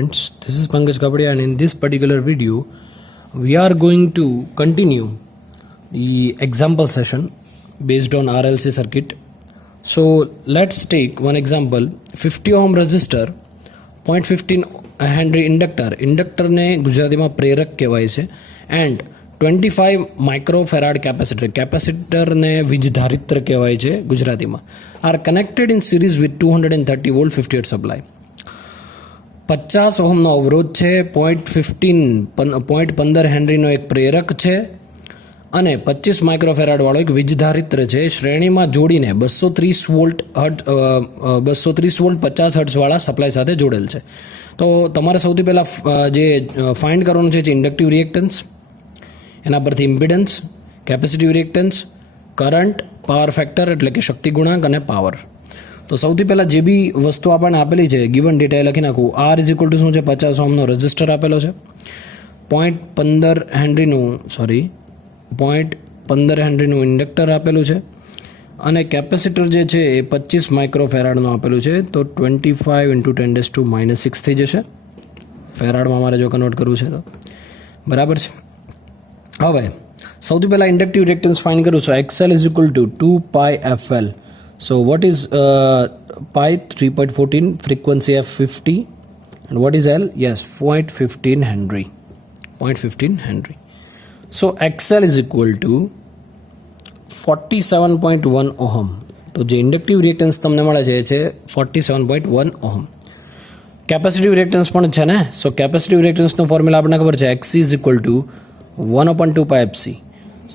students, this is Pankaj Kapadia, and in this particular video we are going to continue the example session based on RLC circuit. So let's take one example. 50 ohm resistor, 0.15 Henry inductor ને ગુજરાતીમાં પ્રેરક કહેવાય છે, and 25 microfarad capacitor ને વીજધારિત્ર કહેવાય છે ગુજરાતીમાં, are connected in series with 230 volt 50 watt supply. 50 ઓહમનો અવરોધ છે, 0.15 હેનરીનો એક પ્રેરક છે અને 25 માઇક્રોફેરાડ વાળો એક વીજધારિત્ર છે. શ્રેણીમાં જોડીને 230 વોલ્ટ 50 હર્ટ્ઝ વાળા સપ્લાય સાથે જોડેલ છે. તો તમારે સૌથી પહેલાં જે ફાઇન્ડ કરવાનું છે ઇન્ડક્ટિવ રિએક્ટન્સ, એના પરથી impedance, capacitive reactance, current, power factor એટલે કે શક્તિ ગુણાંક અને પાવર. તો સૌથી પહેલાં જે બી વસ્તુ આપણને આપેલી છે ગિવન ડેટા એ લખી નાખું. આર ઇઝ ઇક્વલ ટુ શું છે, 50 ઓહમનો રજિસ્ટર આપેલો છે, 0.15 હેનરીનું ઇન્ડક્ટર આપેલું છે અને કેપેસિટર જે છે એ 25 માઇક્રોફેરાડનું આપેલું છે. તો 25 × 10⁻6 થઈ જશે. ફેરાડમાં મારે જો કન્વર્ટ કરવું છે તો બરાબર છે. હવે સૌથી પહેલાં ઇન્ડક્ટિવ રિએક્ટન્સ ફાઇન્ડ કરું છું. XL is equal two 2πfL. So what is pi? 3.14, frequency f50, and what is L? Yes, 0.15 Henry. 0.15 Henry. So XL is equal to 47.1 ohm. તો જે ઇન્ડક્ટિવ રિએક્ટન્સ તમને મળે છે એ છે 47.1 ઓહમ. કેપેસિટિવ રિએક્ટન્સ પણ છે ને. સો કેપેસિટિવ રિએક્ટન્સનો ફોર્મ્યુલા આપણને ખબર છે, XC is equal to 1/2πfC.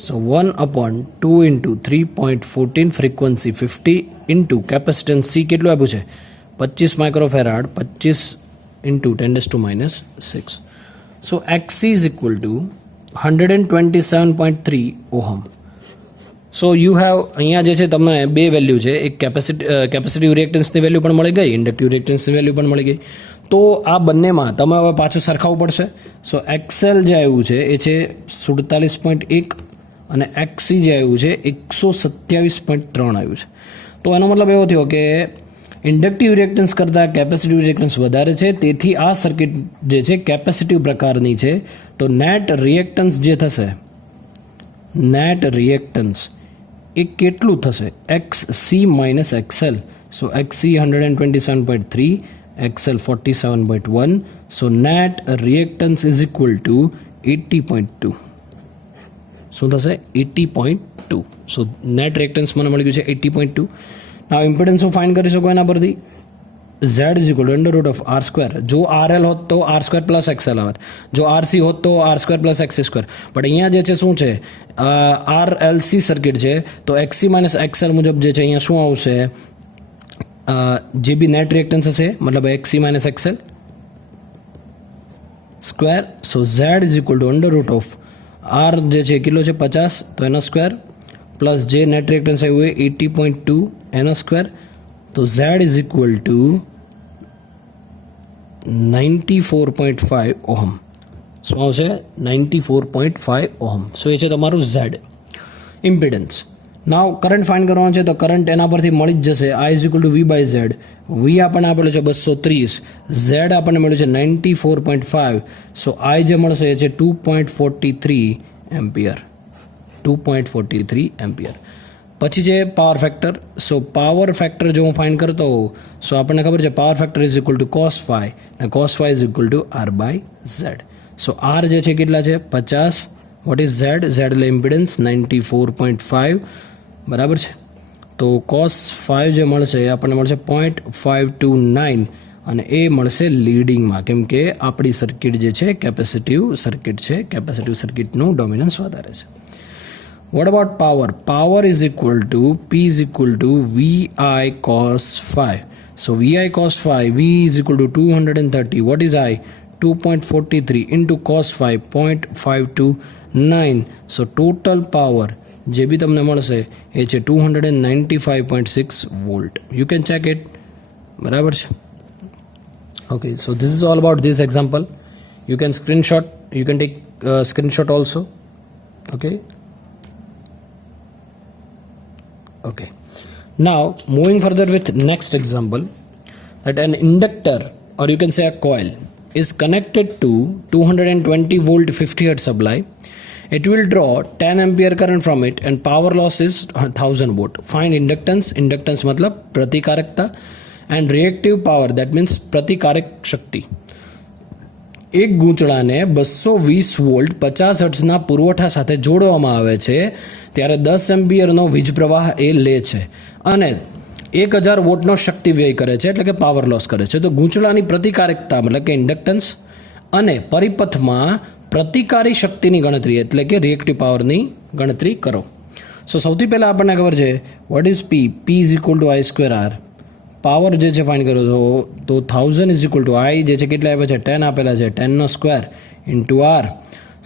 So 1/2 × 3.14 frequency 50 into capacitance C કેટલું આપ્યું છે, 25 microfarad, 25 × 10⁻6. So XC is equal two 127.3 ohm. So you have, અહીંયા જે છે તમને બે વેલ્યુ છે, એક કેપેસિટિવ રિએક્ટન્સની વેલ્યુ પણ મળી ગઈ, ઇન્ડક્ટિવ રિએક્ટન્સની વેલ્યુ પણ મળી ગઈ. તો આ બંનેમાં તમે હવે પાછું સરખાવવું પડશે. સો XL જે આવ્યું છે એ છે 47.1 અને XC જે આવ્યું છે 127.3 આવ્યું છે. તો એનો મતલબ એવો થયો કે ઇન્ડક્ટિવ રિએક્ટન્સ કરતાં કેપેસિટિવ રિએક્ટન્સ વધારે છે, તેથી આ સર્કિટ જે છે કેપેસિટિવ પ્રકારની છે. તો નેટ રિએક્ટન્સ જે થશે, નેટ રિએક્ટન્સ એ કેટલું થશે, XC minus XL. So XC 127.3, XL 47.1. So net reactance is equal two 80.2. શું થશે? 80.2. સો નેટ રિએક્ટન્સ મને મળી ગયું છે 80.2. now ઇમ્પિડન્સ હું ફાઇન્ડ કરી શકો એના પરથી. Z is equal two √R². જો RL હોત તો R² પ્લસ XL આવત, જો RC હોત તો R² પ્લસ XC². બટ અહીંયા જે છે શું છે, RLC સર્કિટ છે, તો XC માઇનસ XL મુજબ જે છે અહીંયા શું આવશે, જે બી નેટ રિએક્ટન્સ હશે મતલબ XC minus XL square. So Z is equal two √R જે છે કેટલો છે 50, તો એનો સ્ક્વેર, પ્લસ જે નેટ રિએક્ટન્સ આવ્યું હોય 80.2 એનો સ્ક્વેર. તો Z is equal two 94.5 ohm. શું આવશે? 94.5 ઓહમ. સો એ છે તમારું Z ઇમ્પિડન્સ. નાવ કરંટ ફાઇન્ડ કરવાનો છે, તો કરંટ એના પરથી મળી જ જશે. I is equal two V/Z. V આપણને આપેલું છે 230, Z આપણને મળ્યું છે 94.5. સો I જે મળશે એ છે 2.43 એમ્પિયર. 2.43 એમ્પિયર. પછી છે પાવર ફેક્ટર. સો પાવર ફેક્ટર જો હું ફાઇન્ડ કરતો હોઉં, સો આપણને ખબર છે power factor is equal two cos phi, અને cos phi is equal two R/Z. So R જે છે કેટલા છે 50. What is Z? Z એટલે ઇમ્પિડન્સ 94.5 બરાબર છે. તો cos 5 જે મળશે એ આપણને મળશે 0.529 અને એ મળશે લીડિંગમાં, કેમ કે આપણી સર્કિટ જે છે કેપેસિટિવ સર્કિટ છે, કેપેસિટિવ સર્કિટનું ડોમિનન્સ વધારે છે. What about power? Power is equal to P is equal to VI cos phi. So VI cos phi, V is equal to 230. What is I? 2.43 into cos phi 0.529. So total power જે બી તમને મળશે એ છે 295.6 volt. You can check it. બરાબર છે. Okay, so this is all about this example. You can screenshot. You can take screenshot also. Okay. Okay, now moving further with next example, that an inductor or you can say a coil is connected to 220 volt 50 hertz supply. It will draw 10 ampere current from it and power loss is 1000 watt. Find inductance. Inductance मतलब प्रतिकारकता and reactive power, that means प्रतिकारक शक्ति. એક ગૂંચળાને 220 volt 50 હર્ટ્ઝના પુરવઠા સાથે જોડવામાં આવે છે ત્યારે 10 એમ્પિયરનો વીજ પ્રવાહ એ લે છે અને 1000 વોટનો શક્તિ વ્યય કરે છે, એટલે કે પાવર લોસ કરે છે. તો ગૂંચળાની પ્રતિકારકતા મતલબ કે ઇન્ડક્ટન્સ અને પરિપથમાં પ્રતિકારી શક્તિની ગણતરી એટલે કે રિએક્ટિવ પાવરની ગણતરી કરો. સો સૌથી પહેલાં આપણને ખબર છે what is p. P is equal to I square r. Power જે છે ફાઇન્ડ કરો તો 1000 ઇઝ ઇક્વલ ટુ આઈ જે છે કેટલા આપ્યા છે 10 આપેલા છે 10નો સ્ક્વેર ઇન્ટુ આર.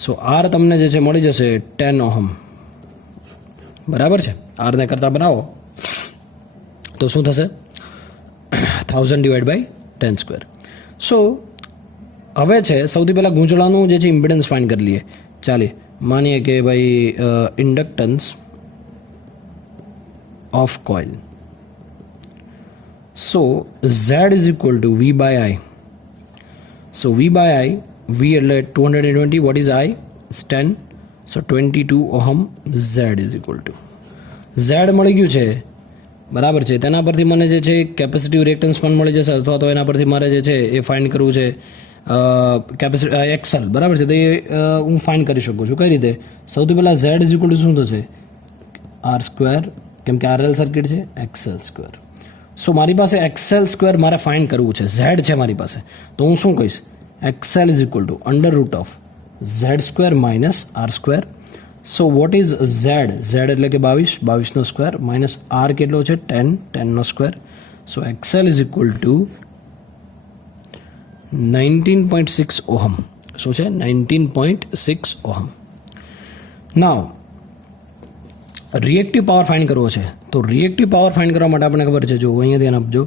સો આર તમને જે છે મળી જશે 10 ઓહમ. બરાબર છે. આરને કરતાં બનાવો તો શું થશે 1000 ડિવાઈડ બાય 10 સ્ક્વેર. સો હવે છે સૌથી પહેલાં ગૂંચળાનું જે છે ઇમ્પિડન્સ ફાઇન્ડ કરી લઈએ. ચાલીએ માનીએ કે ભાઈ inductance of coil. So Z is equal to V by I. So V by I, V એટલે 220, what is I? It's 10. So 22 ohm Z is equal to. Z મળી ગયું છે બરાબર છે. તેના પરથી મને જે છે કેપેસિટિવ રિએક્ટન્સ પણ મળી જશે અથવા તો એના પરથી મારે જે છે એ ફાઇન્ડ કરવું છે એક્સએલ બરાબર છે. તો એ હું ફાઇન્ડ કરી શકું છું. કઈ રીતે? સૌથી પહેલાં Z is equal to શું થશે આર સ્ક્વેર, કેમ કે આરએલ સર્કિટ છે, એક્સએલ સ્ક્વેર. સો મારી પાસે એક્સએલ સ્ક્વેર મારે ફાઇન્ડ કરવું છે. ઝેડ છે મારી પાસે, તો હું શું કહીશ XL is equal to under root of Z square minus R square. So what is Z? Z એટલે કે 22નો સ્ક્વેર માઇનસ આર કેટલો છે 10નો square. So XL is equal to 19.6 ohm. શું છે 19.6 ohm. Now reactive power find કરવો છે. તો રિએક્ટિવ પાવર ફાઇન્ડ કરવા માટે આપણને ખબર છે, જો અહીંયા ધ્યાન આપજો,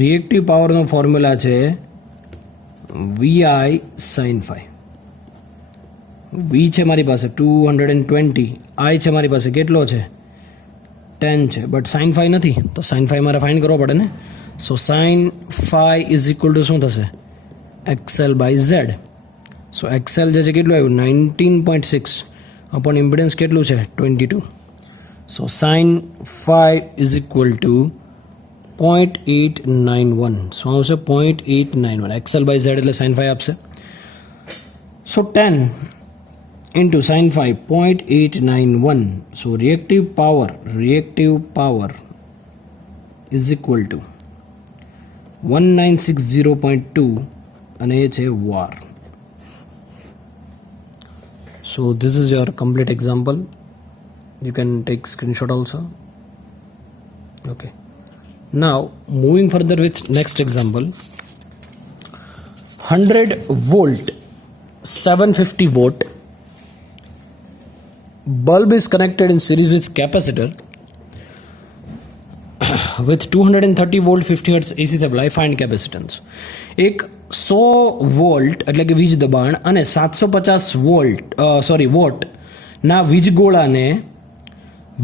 રિએક્ટિવ પાવરનો ફોર્મ્યુલા છે VI sin phi. V છે મારી પાસે 220, I છે મારી પાસે કેટલો છે 10 છે, બટ sin phi નથી, તો sin phi મારે ફાઇન્ડ કરવો પડે ને. So sin phi is equal to શું થશે XL by Z. So XL જે છે કેટલું આવ્યું 19.6 અપોન ઇમ્પિડન્સ કેટલું છે 22. So sin phi is equal to 0.891. So આવશે 0.891. XL by Z એટલે sin phi આપશે. So 10 into sin phi 0.891. So reactive power is equal to 1960.2 અને એ છે war. So this is your complete example. You can take screenshot also. Okay. Now moving further with next example. 100 volt 750 watt bulb is connected in series with capacitor with 230 volt 50 hertz AC supply. Find capacitance. એક 100 volt એટલે કે વીજ દબાણ અને 750 vote ના વીજ ગોળાને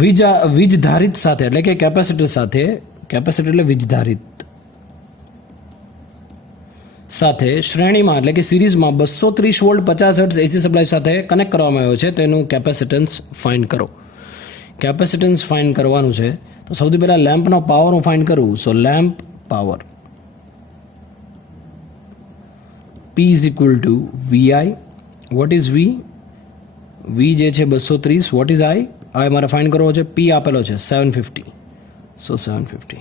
વીજ ધારિત સાથે એટલે કે કેપેસિટર સાથે, કેપેસિટર એટલે વીજ ધારિત સાથે શ્રેણીમાં એટલે કે સિરીઝમાં 230 વોલ્ટ 50 હર્ટ્ઝ એસી સપ્લાય સાથે કનેક્ટ કરવામાં આવ્યો છે. તેનું કેપેસિટન્સ ફાઇન્ડ કરો. કેપેસિટન્સ ફાઇન્ડ કરવાનું છે તો સૌથી પહેલાં લેમ્પનો પાવર હું ફાઇન્ડ કરું. So lamp power P is equal to VI. What is V? V જે છે 230. What is I? I મારે ફાઇન્ડ કરવો છે. P આપેલો છે 750. So 750.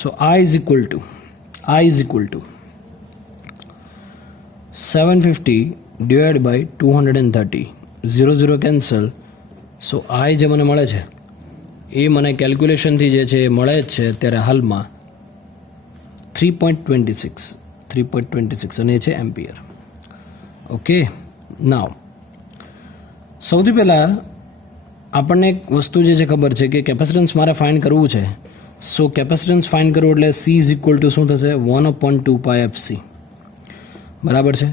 So I is equal to 750 divided by 230. 0 cancel. So I જે મને મળે છે એ મને કેલ્ક્યુલેશનથી જે છે એ મળે જ છે અત્યારે હાલમાં 3.26 અને એ છે એમ્પિયર. ઓકે. નાવ સૌથી પહેલાં આપણને એક વસ્તુ જે છે ખબર છે કે કેપેસિટન્સ મારે ફાઇન્ડ કરવું છે. સો કેપેસિટન્સ ફાઇન્ડ કરવું એટલે C ઇઝ ઇક્વલ ટુ શું થશે 1/2πfc. બરાબર છે.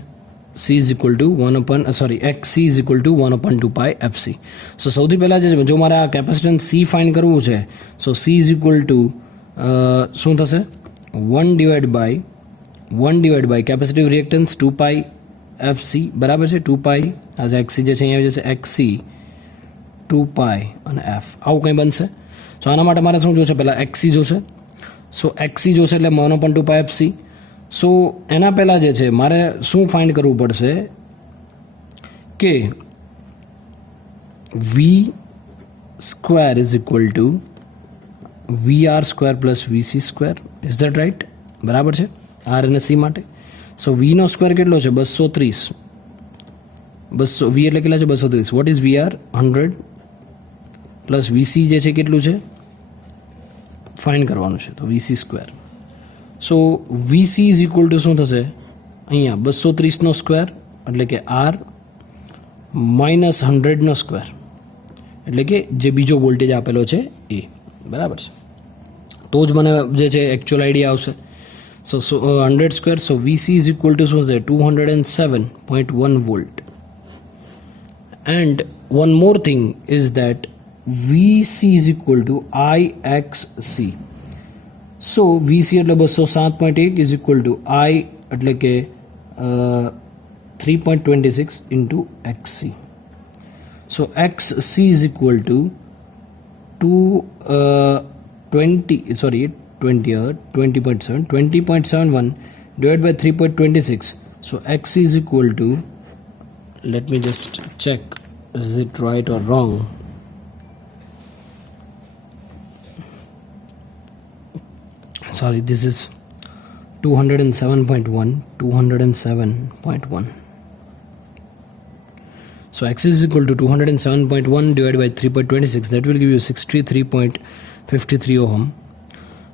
C is equal two XC is equal to 1/2πfc. સો સૌથી પહેલાં જે જો મારે આ કેપેસિટન્સ C ફાઇન્ડ કરવું છે so C is equal to શું થશે 1 divide by 1 divide by capacitive reactance 2 pi FC બરાબર છે 2 પાઈ આ જે XC જે છે અહીંયા જશે XC 2 પાઈ અને F આવું કંઈ બનશે. સો આના માટે મારે શું જોશે પહેલાં XC જોશે. સો XC જોશે એટલે 1/2 પાઈ FC. સો એના પહેલાં જે છે મારે શું ફાઇન્ડ કરવું પડશે કે V square is equal to VR square plus VC square. Is that right? બરાબર છે R અને C માટે. સો વીનો સ્ક્વેર કેટલો છે 230 V એટલે કેટલા છે 230. What is VR 100 plus VC જે છે કેટલું છે ફાઇન્ડ કરવાનું છે તો VC square. So VC is equal to શું થશે અહીંયા 230નો સ્ક્વેર એટલે કે R માઇનસ 100નો સ્ક્વેર એટલે કે જે બીજો વોલ્ટેજ આપેલો છે એ. બરાબર છે તો જ મને જે છે એકચ્યુઅલ આઈડિયા આવશે. સો 100 square so VC is equal to શું છે 207.1 volt. And one more thing is that VC is equal two IXC. So VC એટલે 207.1 ઇઝ ઇક્વલ ટુ I એટલે કે 3.26 into XC. So XC is equal two 20.71 divided by 3.26. So XC is equal to, let me just check, is it right or wrong? Sorry, this is 207.1. So X is equal to 207.1 divided by 3.26. That will give you 63.53 ohm.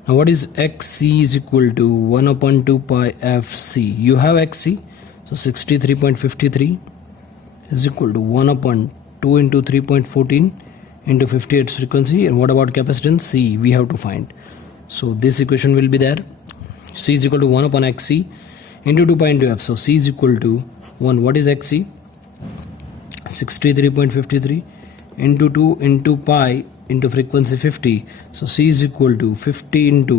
Now what is XC is equal to 1/2 pi FC. You have XC. So 63.53 is equal to 1/2 into 3.14 into 50 Hz frequency. And what about capacitance? C we have to find. So this equation will be there. C is equal to 1/XC into 2 pi into F. So C is equal to 1. What is XC? 63.53 into 2 into pi into frequency 50. So C is equal to 50 into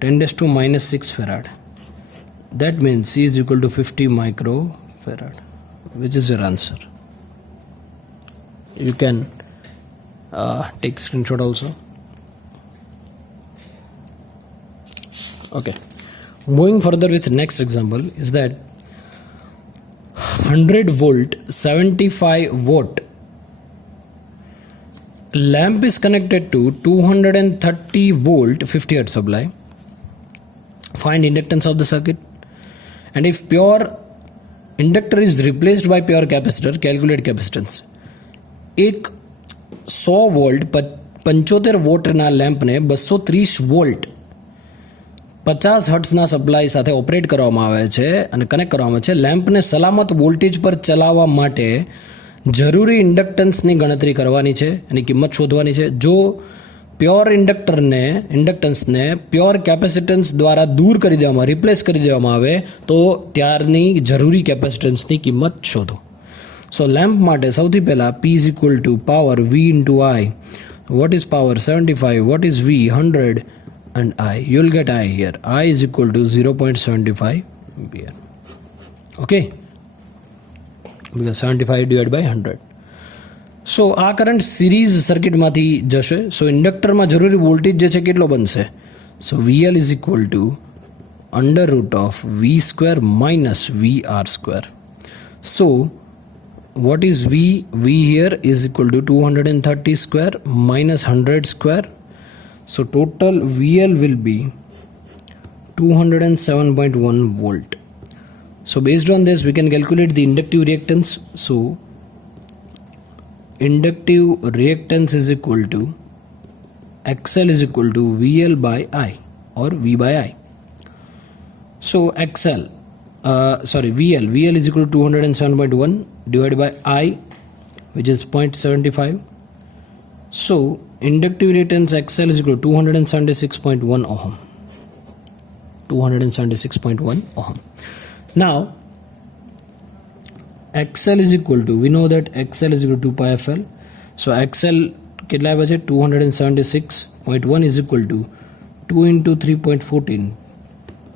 10 raised to minus 6 farad. That means C is equal to 50 microfarad, which is your answer. You can take screenshot also. Okay, moving further with next example is that 100 volt 75 watt lamp is connected to 230 volt 50 hertz supply. Find inductance of the circuit, and if pure inductor is replaced by pure capacitor, calculate capacitance. એક 100 volt 75 વોટના લેમ્પને 230 volt 50 હર્ટ્ઝના supply સાથે operate કરવામાં આવે છે અને connect કરવામાં આવે છે. લેમ્પને સલામત વોલ્ટેજ પર ચલાવવા માટે જરૂરી ઇન્ડક્ટન્સની ગણતરી કરવાની છે, એની કિંમત શોધવાની છે. જો પ્યોર ઇન્ડક્ટન્સને પ્યોર કેપેસિટન્સ દ્વારા દૂર કરી દેવામાં, રિપ્લેસ કરી દેવામાં આવે તો ત્યારની જરૂરી કેપેસિટન્સની કિંમત શોધો. સો લેમ્પ માટે સૌથી પહેલાં P is equal two power V into I. What is power 75, what is V 100 and I. You'll get I here. I is equal to 0.75 ampere. Okay, because 75 divided by 100. So આ current series સર્કિટમાંથી જશે. સો ઇન્ડક્ટરમાં જરૂરી voltage જે છે કેટલો બનશે? સો VL is equal to under root of V square minus VR square. So what is V? V here is equal to 230 square minus 100 square. So total VL will be 207.1 volt. So based on this we can calculate the inductive reactance. So inductive reactance is equal to XL is equal to VL by I or V by I. So VL is equal to 207.1 divided by I, which is 0.75. So inductive reactance XL is equal to 276.1 ohm. 276.1 ohm. Now XL is equal to, we know that XL is equal to 2 pi FL. So XL કેટલા આવ્યા છે 276.1 is equal to 2 into 3.14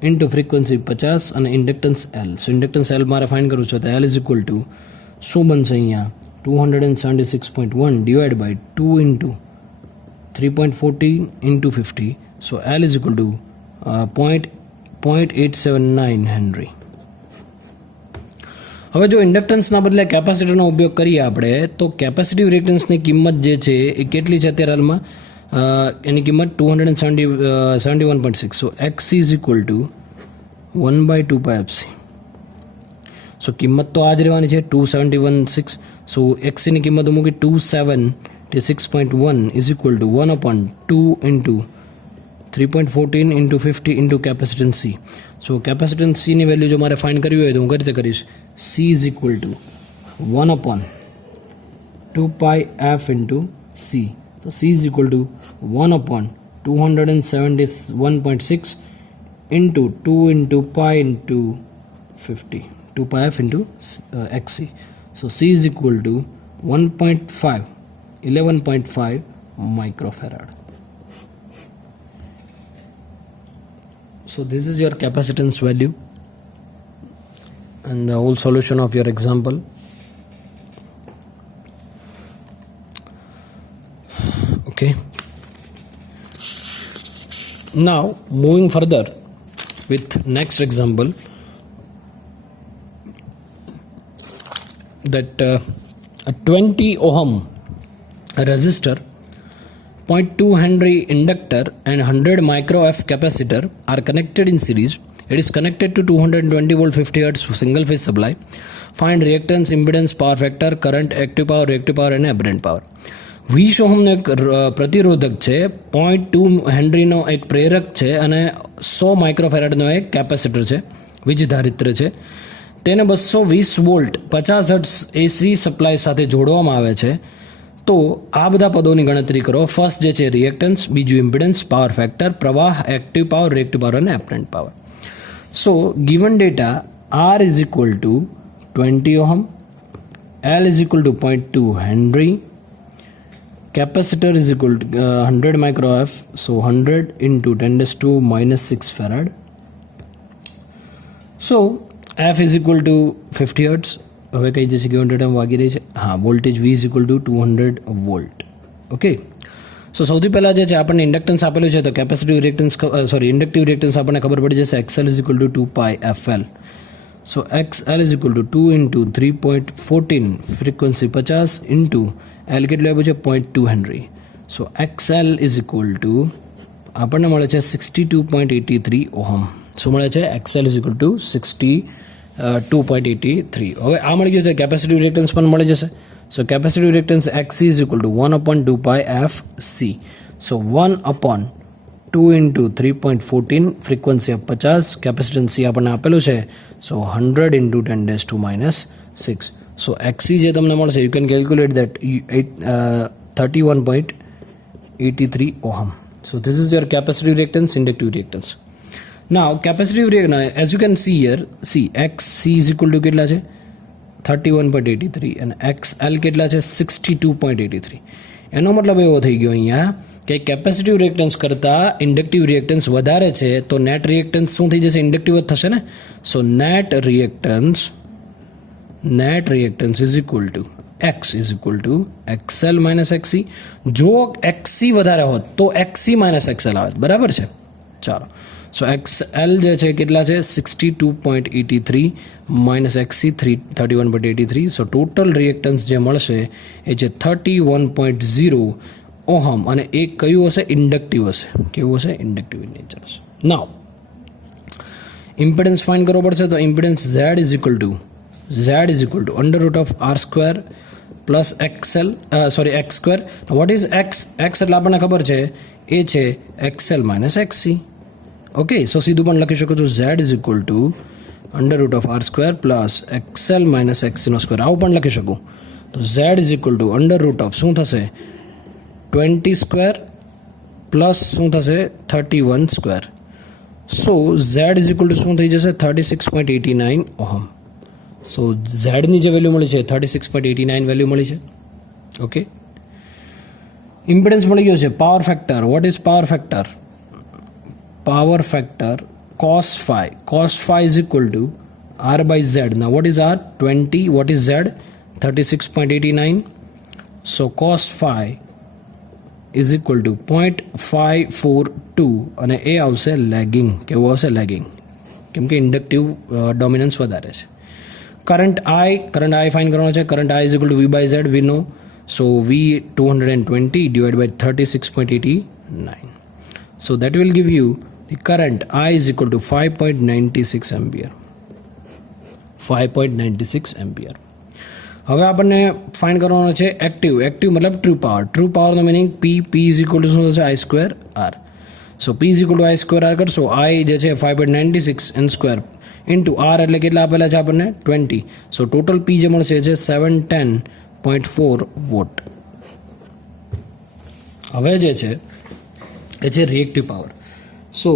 into frequency 50 અને inductance L. સો inductance L મારે find કરવું છે, તો L is equal to શું બનશે અહીંયા 276.1 divide by 2 into 3.14 into 50. So l is equal to 0.879 henry. હવે જો ઇન્ડક્ટન્સના બદલે કેપેસિટરનો ઉપયોગ કરીએ આપણે, તો કેપેસિટિવ રિએક્ટન્સની કિંમત જે છે એ કેટલી છે અત્યારે હાલમાં, એની કિંમત 271.6. So X is equal to 1/2πfc. So કિંમત તો આ જ રહેવાની છે 271.6. સો એક્સની કિંમત મૂકી 276.1 is equal two 1/2 into 3.14 into 50 into capacitance C. So capacitance સીની વેલ્યુ જો મારે ફાઇન્ડ કરવી હોય તો હું કઈ રીતે કરીશ, C is equal to 1/2πf into C. તો C is equal to 1/271.6 into 2 into pi into 50 2πf into xc. So C is equal to 11.5 microfarad. So this is your capacitance value and the whole solution of your example. Okay, now moving further with next example, that a 20 ohm resistor, 0.2 Henry inductor and 100 micro F capacitor are connected in series. It is connected to 220 volt 50 hertz single phase supply. Find reactance, impedance, power factor, current, active power, reactive power and apparent power. 20 ઓહમનો એક પ્રતિરોધક છે, 0.2 હેનરીનો એક પ્રેરક છે અને 100 માઇક્રોફેરાડનો એક capacitor છે, વીજધારિત્ર છે. તેને 220 વોલ્ટ 50 હર્ટ્ઝ એસી સપ્લાય સાથે જોડવામાં આવે છે. તો આ બધા પદોની ગણતરી કરો. ફર્સ્ટ જે છે રિએક્ટન્સ, બીજું ઇમ્પિડન્સ, પાવર ફેક્ટર, પ્રવાહ, એક્ટિવ પાવર, રિએક્ટિવ પાવર અને apparent power. So given data r is equal to 20 ohm, l is equal to 0.2 henry, capacitor is equal to 100 micro F, so 100 into 10⁻⁻6 farad. So F is equal to 50 hertz. હવે કઈ જશે given data વાગી રહી છે, હા, voltage V is equal to 200 volt. Okay, so સૌથી પહેલાં જે છે આપણને ઇન્ડક્ટન્સ આપેલું છે, તો કેપેસિટિવ રિએક્ટન્સ ઇન્ડક્ટિવ રિએક્ટન્સ આપણને ખબર પડી જશે. XL is equal to 2πfl. So XL is equal to 2 into 3.14 frequency 50 into L કેટલું આપ્યું છે 0.2 henry. So XL is equal two આપણને મળે છે 62.83 ઓહમ. શું મળે છે? XL is equal two 62.83. હવે આ મળી ગયું છે, કેપેસિટિવ રિએક્ટન્સ પણ મળી જશે. So capacitive reactance XC is equal to 1/2πfc. So 1/2 into 3.14 frequency of 50, capacitance C આપણને આપેલું છે. સો 100 ઇન્ટુ 10⁻⁶. So XC જે તમને મળશે, you can calculate that 31.83 ohm. So this is your capacitive reactance, inductive reactance. Now capacitive reactance, as you can see here, see XC is equal to કેટલા છે 31.83 અને XL કેટલા છે 62.83. એનો મતલબ એવો થઈ ગયો અહીંયા કે કેપેસિટિવ રિએક્ટન્સ કરતાં ઇન્ડક્ટિવ રિએક્ટન્સ વધારે છે, તો નેટ રિએક્ટન્સ શું થઈ જશે? ઇન્ડક્ટિવ જ થશે ને. સો net reactance is equal to X is equal to XL minus XC. જો XC વધારે હોત તો XC minus XL આવે, બરાબર છે. ચાલો, સો XL જે છે કેટલા છે 62.83 minus XC 31.83. સો ટોટલ રિએક્ટન્સ જે મળશે એ છે 31.0 ઓહમ અને એ કયું હશે? ઇન્ડક્ટિવ હશે. કેવું હશે? ઇન્ડક્ટિવ ઇન નેચર હશે. નાઉ ઇમ્પિડન્સ ફાઇન્ડ કરવો પડશે, તો impedance Z is equal to under root of R square plus XL, X square. Now what is X? X એટલે આપણને ખબર છે એ છે XL minus XC. ઓકે, સો સીધું પણ લખી શકો છો Z is equal to under root of R square plus XL minus XC no square. આવું પણ લખી શકું. તો Z is equal to under root of શું થશે 20 સ્ક્વેર પ્લસ શું થશે 31 square. So Z is equal to શું થઈ જશે 36.89 ઓહમ. સો ઝેડની જે વેલ્યુ મળી છે 36.89 વેલ્યુ મળી છે. ઓકે, ઇમ્પિડન્સ મળી ગયો છે. Power factor, what is power factor? Power factor cos phi is equal to R by Z. Now what is R? 20. What is Z? 36.89. So cos phi is equal to 0.542 અને એ આવશે lagging. કેવું આવશે? Lagging, કેમ કે inductive dominance વધારે છે. Current I fine કરવાનો છે. Current I is equal to V by Z, we know. So V 220 divided by 36.89. So that will give you the current I is equal to 5.96 ampere. 5.96 ampere. હવે આપણને find કરવાનો છે active મતલબ true પાવરનો meaning P is equal to શું થશે? I square R. So P is equal to I square R કરશો. I જે છે 5.96 n સ્ક્વેર ઇન્ટુ R એટલે કેટલા આપેલા છે આપણને? 20. સો ટોટલ P જે મળશે છે 710.4 વોટ. હવે જે છે એ છે reactive power. So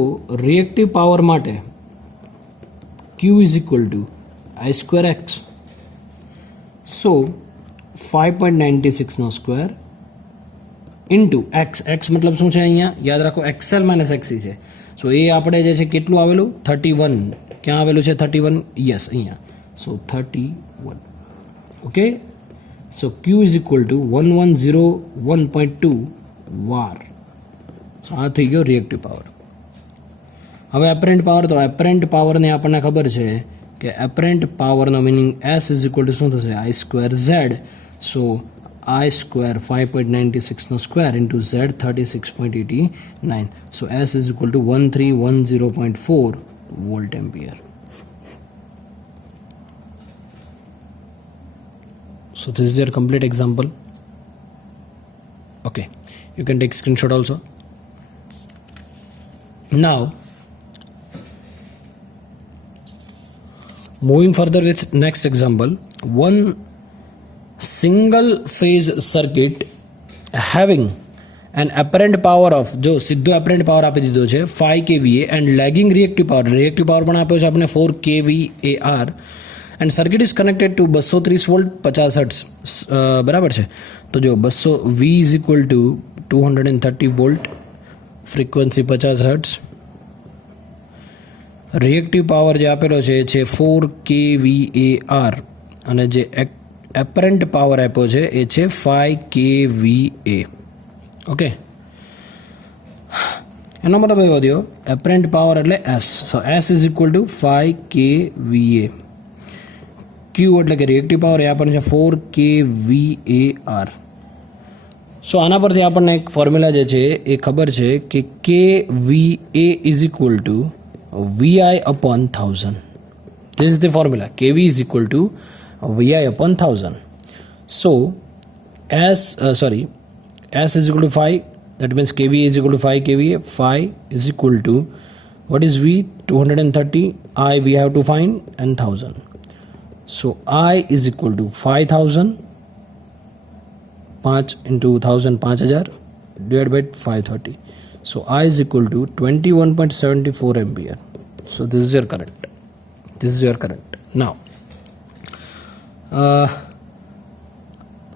reactive power માટે Q is equal to I square X. So 5.96 નો સ્ક્વેર ઇન્ટુ x મતલબ શું છે? અહીંયા યાદ રાખો XL માઇનસ XC છે. સો એ આપણે જે છે કેટલું આવેલું? 31. ક્યાં આવેલું છે 31? યસ, અહીંયા. So 31. Okay. So Q is equal to 1101.2 var. So આ થઈ ગયો રિએક્ટિવ પાવર. હવે એપરન્ટ પાવર. તો એપરન્ટ પાવરને આપણને ખબર છે કે એપરન્ટ પાવરનો meaning S is equal to શું થશે? I square Z. So I square 5.96 નો square into Z 36.89. So S is equal to 1310.4 volt ampere. So this is your complete example. Okay, you can take screenshot also. Now moving further with next example, one single phase circuit having an apparent power of, જો સીધો apparent power આપી દીધો છે 5 kVA and lagging reactive power પણ આપ્યો છે આપણે 4 kVAR and circuit is connected to 230 volt 50 hertz. બરાબર છે. તો જો 200 V is equal to 230 volt, frequency 50 hertz. Reactive power જે આપેલો છે એ છે 4 kVAR અને જે એપરન્ટ પાવર આપ્યો છે એ છે 5 kVA. ઓકે, એનો મતલબ એવો થયો એપરન્ટ પાવર એટલે S. So S is equal two 5 kVA. Q એટલે કે રિએક્ટિવ પાવર એ આપણને છે 4 kVAR. સો આના પરથી આપણને એક ફોર્મ્યુલા જે છે એ ખબર છે કે kVA is equal two VI upon 1000. This is the formula. kV is equal to VI upon 1000. So S is equal to 5. That means kV is equal to 5 kVA. 5 is equal to, what is V? 230. I we have to find, and 1000. So I is equal to 5000. 5 into 1000 5000 divided by 530. So I is equal to 21.74 ampere. So this is your current. Now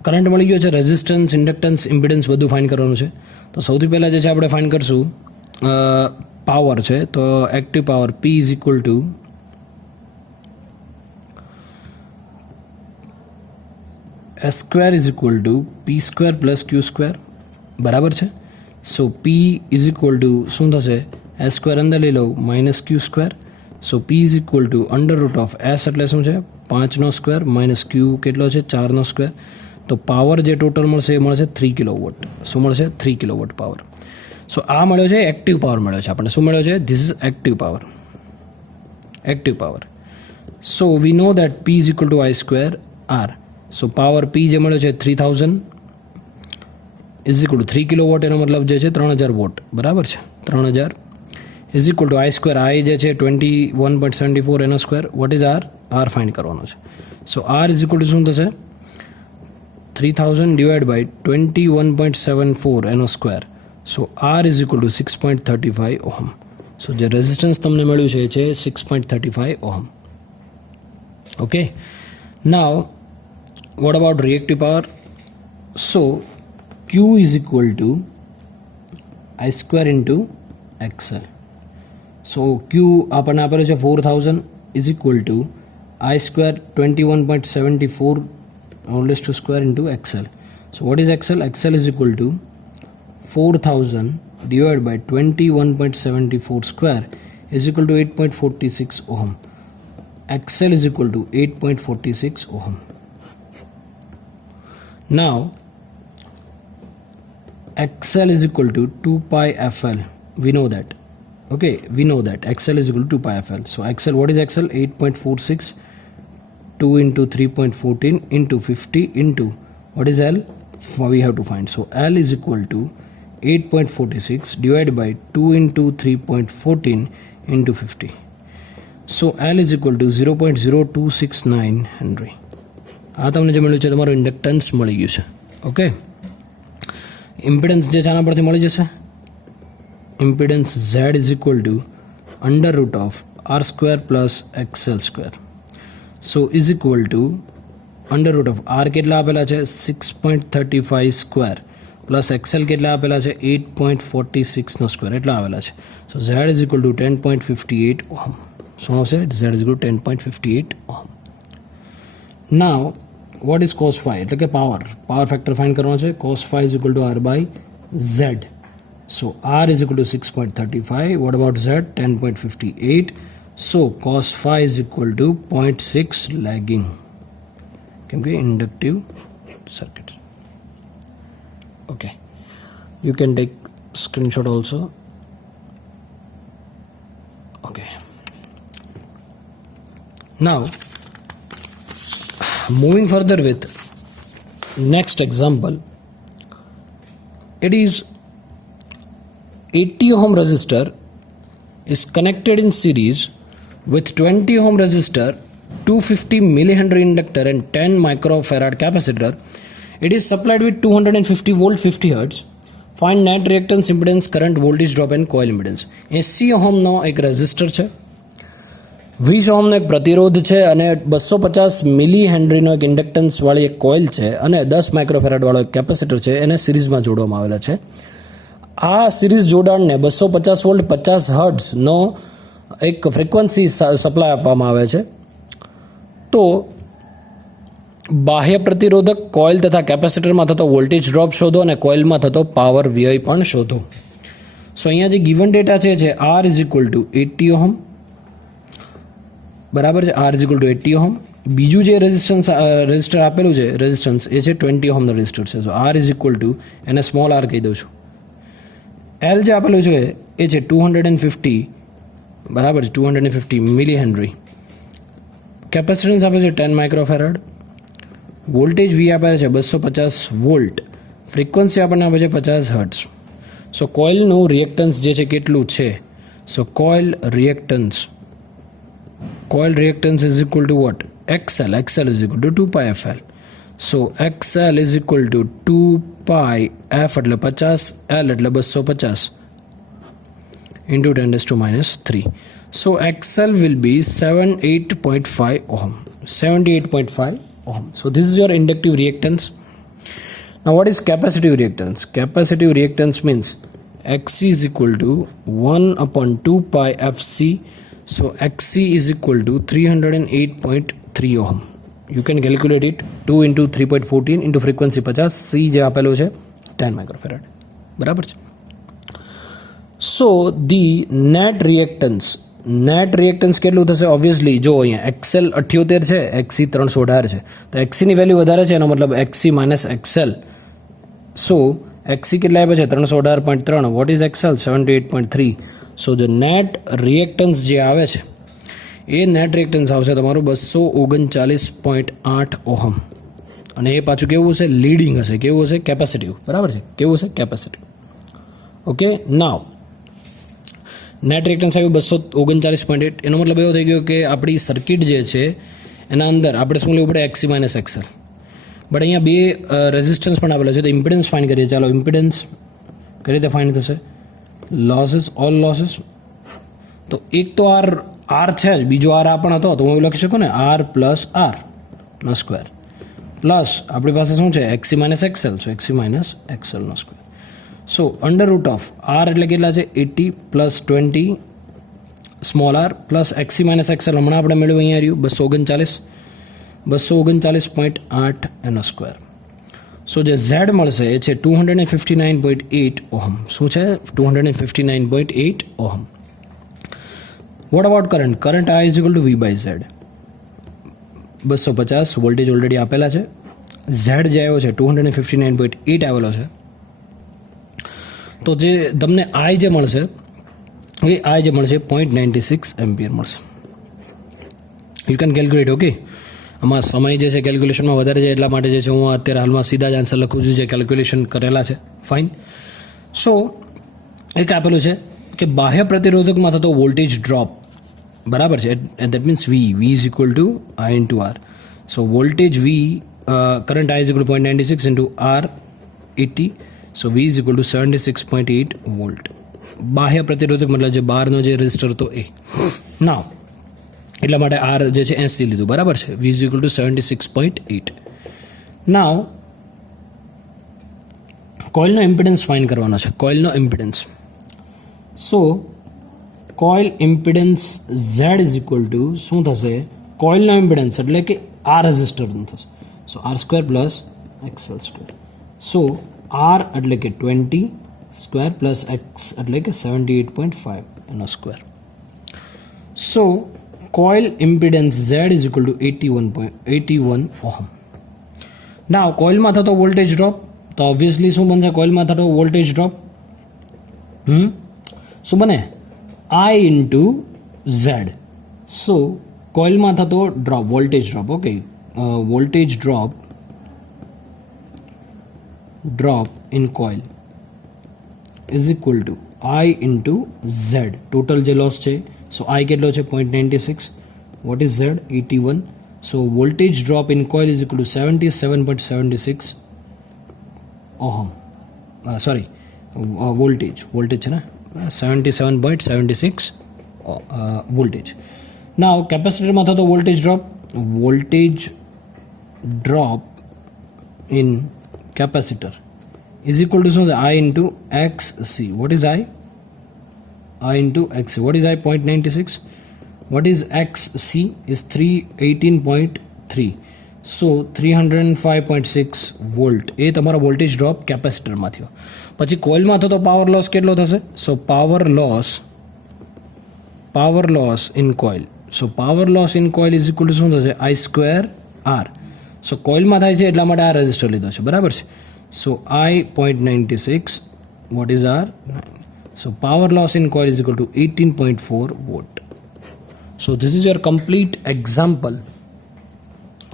current મળી ગયો છે. Resistance, inductance, impedance બધું fine કરવાનું છે. તો સૌથી પહેલાં જે છે આપણે ફાઇન કરશું પાવર છે. તો active power P is equal two S square is equal two P square plus Q square. બરાબર છે. સો P ઇઝ ઇક્વલ ટુ શું થશે? S સ્ક્વેર અંદર લઈ લઉં minus Q square. So P is equal to under root of S એટલે શું છે? 5નો સ્ક્વેર માઇનસ Q કેટલો છે? 4નો સ્ક્વેર. તો પાવર જે ટોટલ મળશે એ મળશે 3 કિલોવોટ. શું મળશે? 3 કિલોવોટ પાવર. સો આ મળ્યો છે એક્ટિવ પાવર મળ્યો છે આપણને. શું મળ્યો છે? This is active power. So we know that P is equal to I square R. So power P જે મળ્યો છે 3000 ઇઝ ઇક્વલ ટુ 3 કિલોવોટ. એનો મતલબ જે છે 3000 વોટ. બરાબર છે. 3000 is equal to I square. I જે છે 21.74 એનો square. What is R find કરવાનો છે. So R is equal to શું થશે? 3000 ડિવાઈડ બાય 21.74 એનો square. So R is equal to 6.35 ohm. So જે રેઝિસ્ટન્સ તમને મળ્યું છે એ છે 6.35 ohm. Okay, now what about reactive power? So Q is equal to I square into XL. સો ક્યુ આપણને આપેલું છે 4000 is equal to I square 21.74 all raised to square into XL. So what is XL? XL is equal to 4000 divided by 21.74 square is equal to 8.46 ohm. XL is equal to 8.46 ohm. Now XL is equal to 2 pi FL. We know that. Okay, we know that XL is equal to 2 pi FL. So XL, what is XL? 8.46, 2 into 3.14 into 50 into, what is L? We have to find. So L is equal to 8.46 divided by 2 into 3.14 into 50. So L is equal to 0.0269 Henry. આ તમને જે મળ્યું છે તમારું inductance મળી ગયું છે. Okay, impedance જે છે આના પરથી મળી જશે. Impedance Z is equal to under root of R square plus XL square. So is equal to under root of R કેટલા આપેલા છે 6.35 સ્ક્વેર પ્લસ XL કેટલા આપેલા છે 8.46 નો સ્ક્વેર એટલા આવેલા છે. So Z is equal to 10.58 ohm. So આવશે Z is equal to 10.58 ohm. Now what is cos phi? એટલે કે પાવર ફેક્ટર ફાઇન્ડ કરવાનો છે. cos phi is equal to R by Z. So R is equal to 6.35. What about Z? 10.58. So cos phi is equal to 0.6 lagging. Okay, inductive circuit. Okay, you can take screenshot also. Okay, now moving further with next example. It is 80 ohm resistor is connected in series with 20 ohm resistor, 250 millihenry inductor and 10 microfarad capacitor. It is supplied with 250 volt 50 hertz. Find net reactance, impedance, current, voltage drop and coil impedance. 80 ohm નો એક resistor છે, 20 ohm નો એક પ્રતિરોધ છે અને 250 મિલી હેનરીનો એક inductance વાળી એક coil છે અને 10 માઇક્રોફેરાડ વાળો એક કેપેસિટર છે, એને સિરીઝમાં જોડવામાં આવેલા છે. આ સિરીઝ જોડાણને 250 વોલ્ટ 50 હર્ટ્ઝનો એક ફ્રીક્વન્સી સપ્લાય આપવામાં આવે છે. તો બાહ્ય પ્રતિરોધક, કોઇલ તથા કેપેસિટરમાં થતો વોલ્ટેજ ડ્રોપ શોધો અને કોઇલમાં થતો પાવર વ્યય પણ શોધો. સો અહીંયા જે ગિવન ડેટા છે R is equal two 80 ohm, બરાબર છે. R is equal two 80 ohm. બીજું જે રેઝિસ્ટર આપેલું છે રેઝિસ્ટન્સ એ છે 20 ઓહમનો રેઝિસ્ટર છે. So R is equal two, એને સ્મોલ r કહી દઉં છું. L જે આપેલું છે એ છે 250, બરાબર છે, 250 મિલી હેનરી. કેપેસિટન્સ આપે છે 10 માઇક્રોફેરાડ. વોલ્ટેજ V આપે છે 250 વોલ્ટ. ફ્રીક્વન્સી આપણને આપે છે 50 હર્ટ્ઝ. સો કોઇલનું રિએક્ટન્સ જે છે કેટલું છે? So coil reactance is equal to what? XL. XL is equal to 2 pi FL. So XL is equal to 2 pi F એટલે 50, L એટલે 250 into 10 raised to minus 3. So XL will be 78.5 ohm. 78.5 ohm. So this is your inductive reactance. Now what is capacitive reactance? Capacitive reactance means XC is equal to 1 upon 2 pi FC. So XC is equal to 308.3 ohm. You can calculate it. 2 into 3.14 into frequency 50, C જે આપેલો છે 10 microfarad, બરાબર છે. So the net reactance કેટલું થશે? Obviously જો અહીંયા XL 78 છે, XC 318 છે, તો XC ની વેલ્યુ વધારે છે, એનો મતલબ XC minus XL. So XC કેટલા આપે છે? 318.3. What is XL? 78.3. So the net reactance જે આવે છે એ નેટ રિએક્ટન્સ આવશે તમારું 239.8 ઓહમ. અને એ પાછું કેવું હશે? લીડિંગ હશે. કેવું હશે? કેપેસિટિવ. બરાબર છે, કેવું હશે? કેપેસિટિવ. ઓકે, નાવ નેટ રિએક્ટન્સ આવ્યું 239.8. એનો મતલબ એવો થઈ ગયો કે આપણી સર્કિટ જે છે એના અંદર આપણે શું લેવું પડે? XC minus XL. બટ અહીંયા બે રેઝિસ્ટન્સ પણ આપેલો છે, તો ઇમ્પિડન્સ ફાઇન્ડ કરીએ. ચાલો, ઇમ્પિડન્સ કઈ રીતે ફાઇન્ડ થશે? Losses, all losses. તો એક તો R છે જ, બીજો R આ પણ હતો, તો હું એવું લખી શકું ને, R પ્લસ R નો સ્ક્વેર પ્લસ આપણી પાસે શું છે? XC minus XL. So XC minus XL નો square. So under root of R એટલે કેટલા છે? 80 plus 20 small r plus XC minus XL હમણાં આપણે મેળવ્યું અહીંયા રહ્યું 239.8 એનો સ્ક્વેર. સો જે ઝેડ મળશે એ છે 259.8 ઓહમ. શું છે? 259.8 ohm. What about current? Current I is equal to V by Z. 250 voltage already આપેલા છે. ઝેડ જે આવ્યો છે 259.8 આવેલો છે. તો જે તમને I જે મળશે એ I જે મળશે 0.96 એમ્પિયર મળશે. You can calculate. ઓકે, આમાં સમય જે છે કેલ્ક્યુલેશનમાં વધારે છે એટલા માટે જે છે હું અત્યારે હાલમાં સીધા જ આન્સર લખું છું જે કેલ્ક્યુલેશન કરેલા છે. ફાઇન. સો એક આપેલું છે કે બાહ્ય પ્રતિરોધકમાં થતો વોલ્ટેજ ડ્રોપ બરાબર છે. That means V is equal to I into R. So voltage V current I is equal two 0.96 into R 80. So V is equal to 76.8 volt. બાહ્ય પ્રતિરોધક મતલબ જે બહારનો જે રેઝિસ્ટર હતો એ. નાવ એટલા માટે R જે છે 80 લીધું બરાબર છે. V is equal to 76.8. Now કોઇલનો ઇમ્પિડન્સ ફાઇન્ડ કરવાનો છે. કોઇલનો impedance. So coil impedance Z is equal to શું થશે? કોઇલનો ઇમ્પિડન્સ એટલે કે આ રેઝિસ્ટરનું થશે. So R square plus XL square. So R એટલે કે 20 સ્ક્વેર પ્લસ X એટલે કે 78.5 એનો square. So coil impedance Z is equal to 81 ohm. Now કોઇલમાં થતો વોલ્ટેજ ડ્રોપ તો ઓબ્વિયસલી શું બનશે? કોઇલમાં થતો વોલ્ટેજ ડ્રોપ શું બને? I into Z. સો કોઇલમાં થતો drop voltage drop. Okay, voltage drop in coil is equal to I into Z. Total જે લોસ છે સો I કેટલો છે? 0.96. Vote is Z? 81. So voltage drop in coil is equal two 77.76 ohm. Sorry, voltage છે ને 77.76 voltage. નાવ કેપેસિટરમાં થતો voltage drop in capacitor is equal to શું છે? I into XC. What is I into XC. What is I? 0.96. What is XC? Is 318.3. So 305.6 volt એ તમારો voltage drop કેપેસિટરમાં થયો. પછી કોઇલમાં થતો પાવર લોસ કેટલો થશે? So power loss in coil. So power loss in coil is equal to શું થશે? I square R. સો કોઇલમાં થાય છે એટલા માટે આ રેઝિસ્ટર લીધો છે બરાબર છે. સો I 0.96. Vote is R? 9. So power loss in coil is equal to 18.4 volt. So this is your complete example.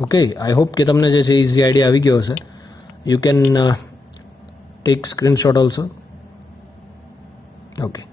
Okay, I hope કે તમને જે છે easy idea આવી ગયો હશે. You can take screenshot also. Okay.